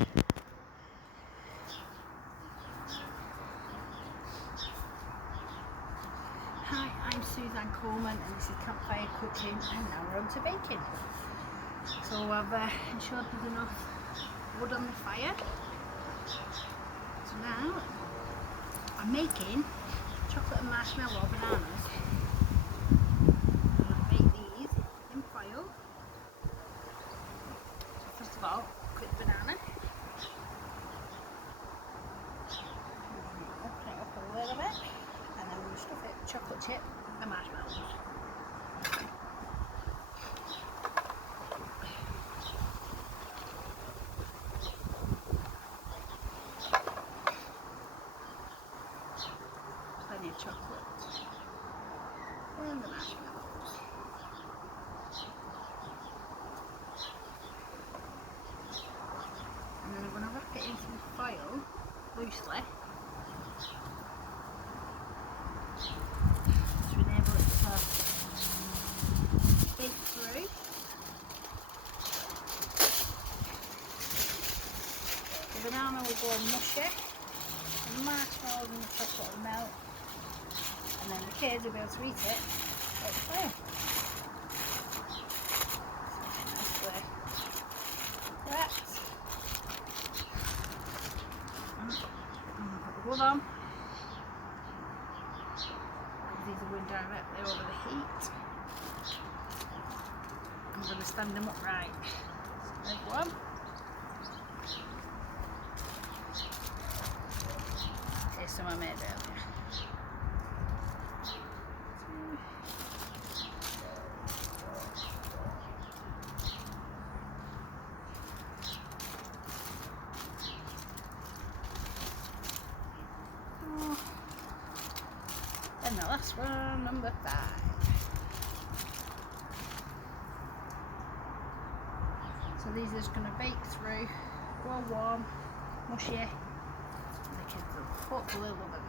Hi, I'm Suzanne Coleman and this is Campfire Cooking, and now we're on to baking. So I've ensured there's enough wood on the fire. So now I'm making chocolate and marshmallow bananas. I'm going to bake these in foil. So first of all, quick banana. Open it up a little bit and then we'll stuff it with chocolate chip and marshmallows. Plenty of chocolate and the marshmallows. And then I'm going to wrap it in some foil loosely to enable it to bake through. The banana will go mushy, the marshmallows and the chocolate will melt, and then the kids will be able to eat it at the fire. Nicely wrapped. Put the glove on. These are going directly over the heat. I'm going to stand them upright. There's one. Here's some I made earlier. And the last one, number 5. So these are just going to bake through, go warm, mushy, and the kids will hopefully love them.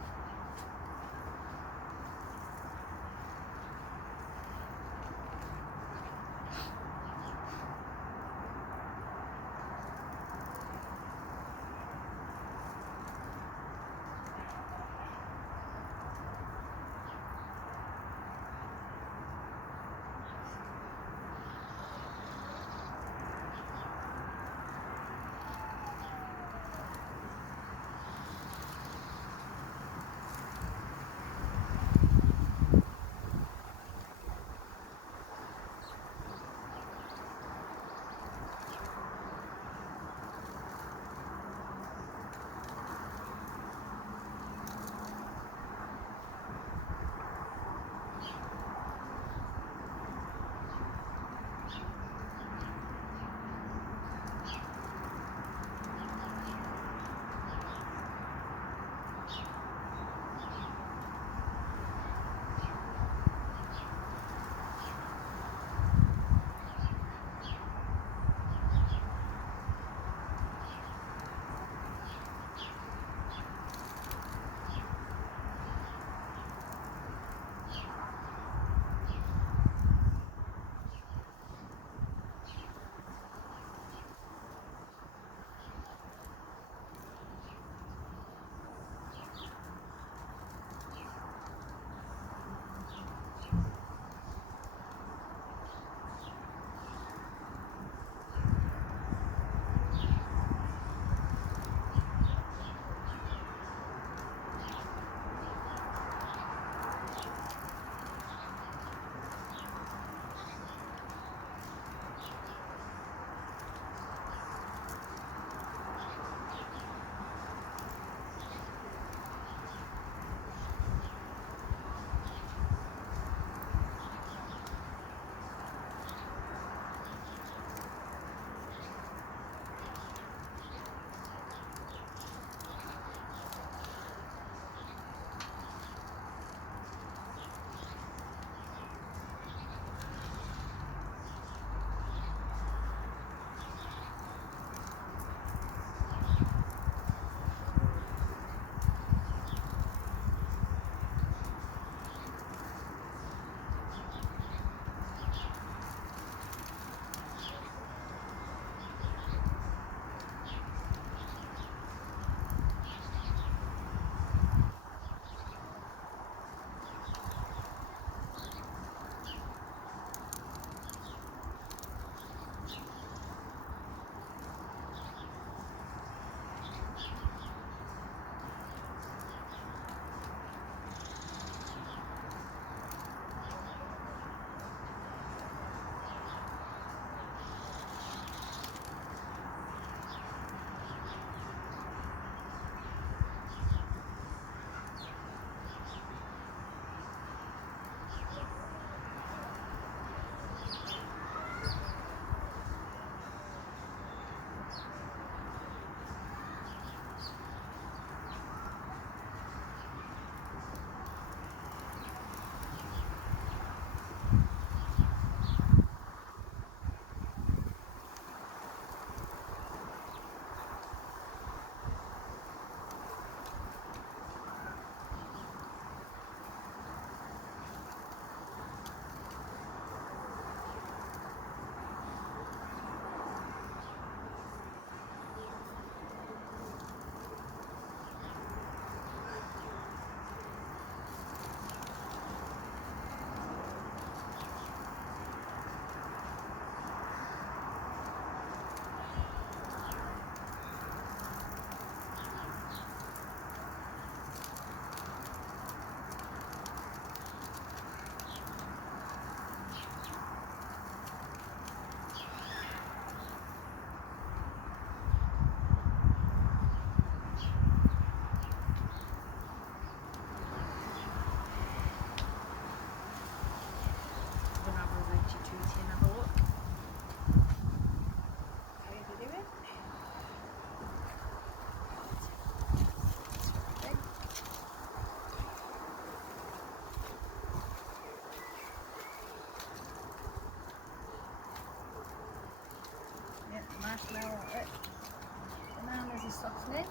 softening.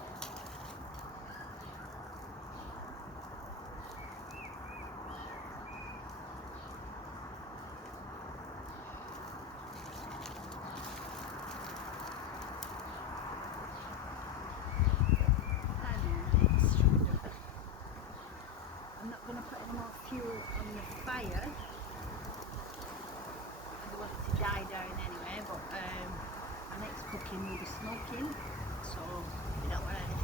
I'm not going to put any more fuel on the fire. I don't want it to die down anyway, but my next cooking will be smoking, so we don't want anything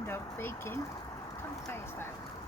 find out baking campfire style.